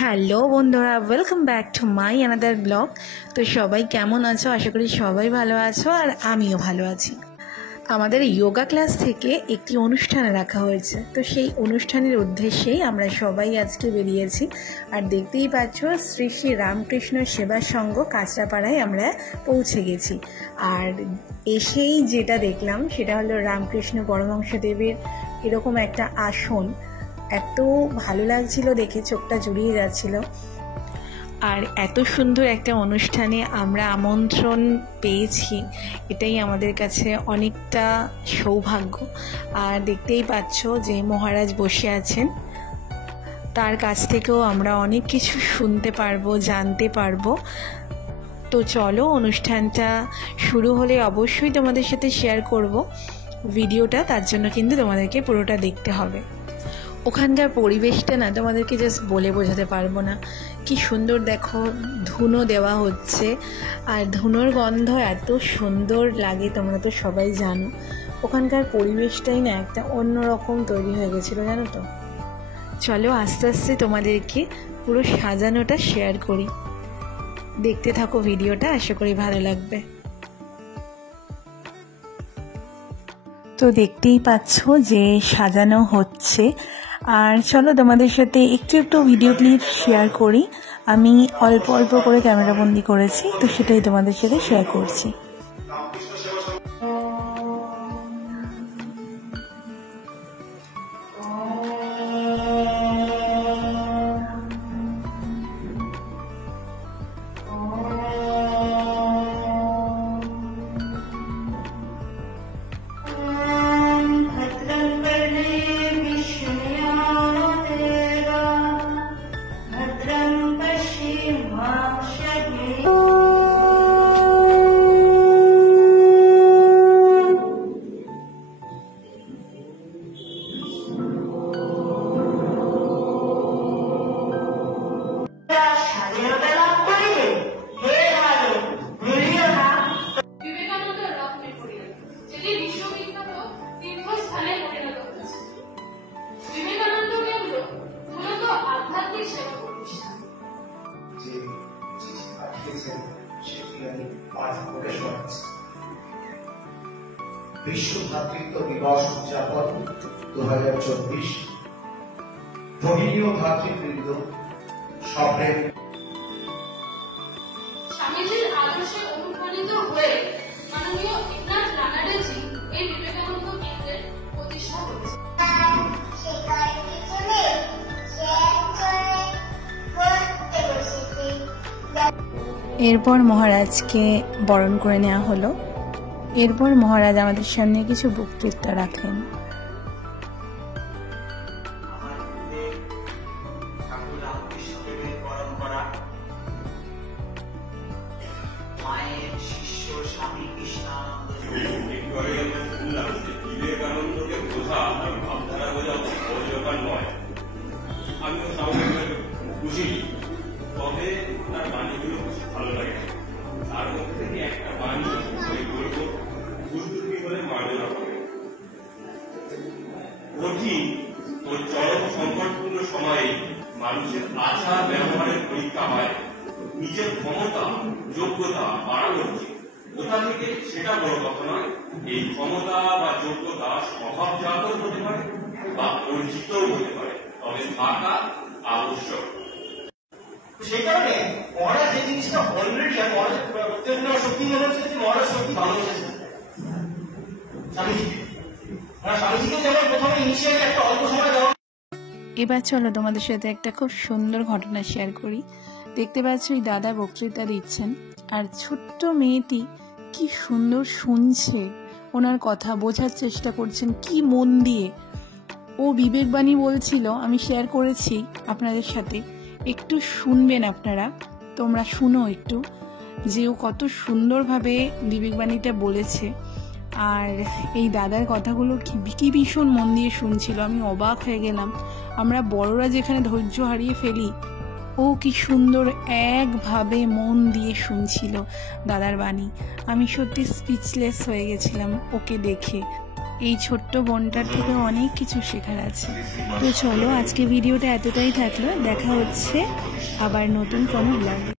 Hello বন্ধুরা, welcome back to my another blog. তো সবাই কেমন আছো? আশা করি সবাই ভালো আছো, আর আমিও ভালো আছি। আমাদের যোগা ক্লাস থেকে একটি অনুষ্ঠান রাখা হয়েছে, তো সেই অনুষ্ঠানের উদ্দেশ্যেই আমরা সবাই আজকে বেরিয়েছি। আর দেখতেই পাচ্ছ, শ্রী শ্রী রামকৃষ্ণ সেবা সংঘ কাঁচরাপাড়ায় আমরা পৌঁছে গেছি। আর এসেই যেটা দেখলাম সেটা হলো রামকৃষ্ণ পরমহংসদেবের এরকম একটা আসন। এত ভালো লাগছিল দেখে, চোখটা জুড়িয়ে যাচ্ছিল। আর এত সুন্দর একটা অনুষ্ঠানে আমরা আমন্ত্রণ পেয়েছি, এটাই আমাদের কাছে অনেকটা সৌভাগ্য। আর দেখতেই পাচ্ছ যে মহারাজ বসে আছেন, তার কাছ থেকেও আমরা অনেক কিছু শুনতে পারবো, জানতে পারবো। তো চলো, অনুষ্ঠানটা শুরু হলে অবশ্যই তোমাদের সাথে শেয়ার করব ভিডিওটা, তার জন্য কিন্তু তোমাদেরকে পুরোটা দেখতে হবে। ওখানকার পরিবেশটা না তোমাদেরকে জাস্ট বলে বোঝাতে পারবো না। কি সুন্দর দেখো, ধুনো দেওয়া হচ্ছে, আর ধুনোর গন্ধ এত সুন্দর লাগে, তোমরা তো সবাই জানো। ওখানকার পরিবেশটাই না একটা অন্যরকম তৈরি হয়ে গেছিলো, জানো তো। চলো আস্তে আস্তে তোমাদেরকে পুরো সাজানোটা শেয়ার করি, দেখতে থাকো ভিডিওটা, আশা করি ভালো লাগবে। তো দেখতেই পাচ্ছ যে সাজানো হচ্ছে। আর চলো তোমাদের সাথে একটু ভিডিও ক্লিপ শেয়ার করি। আমি অল্প অল্প করে ক্যামেরাবন্দি করেছি, তো সেটাই তোমাদের সাথে শেয়ার করছি। বিশ্ব ভাতৃত্ব দিবস উদযাপন 2024। ভগিনী ও ভাতৃবৃন্দ, সপ্রেম স্বামীজির আদর্শে অনুপ্রাণিত হয়ে মাননীয় একনাথ রানাডেজি এই বিবেকানন্দ কেন্দ্রের প্রতিষ্ঠা করেছেন। এরপর মহারাজকে বরণ করে নেওয়া হলো। এরপর মহারাজ আমাদের সামনে কিছু বক্তৃতা রাখলেন। মায়ের শিষ্য স্বামী কৃষ্ণানন্দ বিবেকানন্দকে বোঝা আর ভাবধারা বোঝা প্রয়োজন নয়। আমিও স্বাভাবিক বুঝি, তবে তার বাণীগুলো খুব ভালো লাগে। তার মধ্যে থেকে একটা বাণী আমি বলবো, বুদ্ধি বলে মার্জনা করে। কঠিন ও চরম সংকটপূর্ণ সময়ে মানুষের আচার ব্যবহারের পরীক্ষা হয়। নিজের ক্ষমতা যোগ্যতা বাড়ানো উচিত, কোথা থেকে সেটা বড় কথা নয়। এই ক্ষমতা বা যোগ্যতা স্বভাবজাত হতে পারে বা অর্জিতও হতে পারে, তবে থাকা আবশ্যক। সেই কারণে মহারাজ যে জিনিসটা অলরেডি মহারাজ শক্তি মনে হচ্ছে যে মহারাজ শক্তি ভালোবেসেছেন স্বামীজিকে। স্বামীজিকে যেমন প্রথমে ইনিশিয়ালি একটা অল্প সময় দেওয়া। এবার চলো তোমাদের সাথে একটা খুব সুন্দর ঘটনা শেয়ার করি। দেখতে পাচ্ছ এই দাদা বক্তৃতা দিচ্ছেন, আর ছোট্ট মেয়েটি কি সুন্দর শুনছে, ওনার কথা বোঝার চেষ্টা করছেন কি মন দিয়ে। ও বিবেকবাণী বলছিল, আমি শেয়ার করেছি আপনাদের সাথে, একটু শুনবেন আপনারা, তোমরা শুনো একটু, যে ও কত সুন্দরভাবে বিবেকবাণীটা বলেছে। আর এই দাদার কথাগুলো কি ভীষণ মন দিয়ে শুনছিল, আমি অবাক হয়ে গেলাম। আমরা বড়রা যেখানে ধৈর্য হারিয়ে ফেলি, ও কি সুন্দর একভাবে মন দিয়ে শুনছিল দাদার বাণী। আমি সত্যি স্পিচলেস হয়ে গেছিলাম ওকে দেখে। এই ছোট্ট বোনটার থেকে অনেক কিছু শেখার আছে। তো চলো, আজকে ভিডিওটা এতটাই থাকলো, দেখা হচ্ছে আবার নতুন কোনো ব্লগে।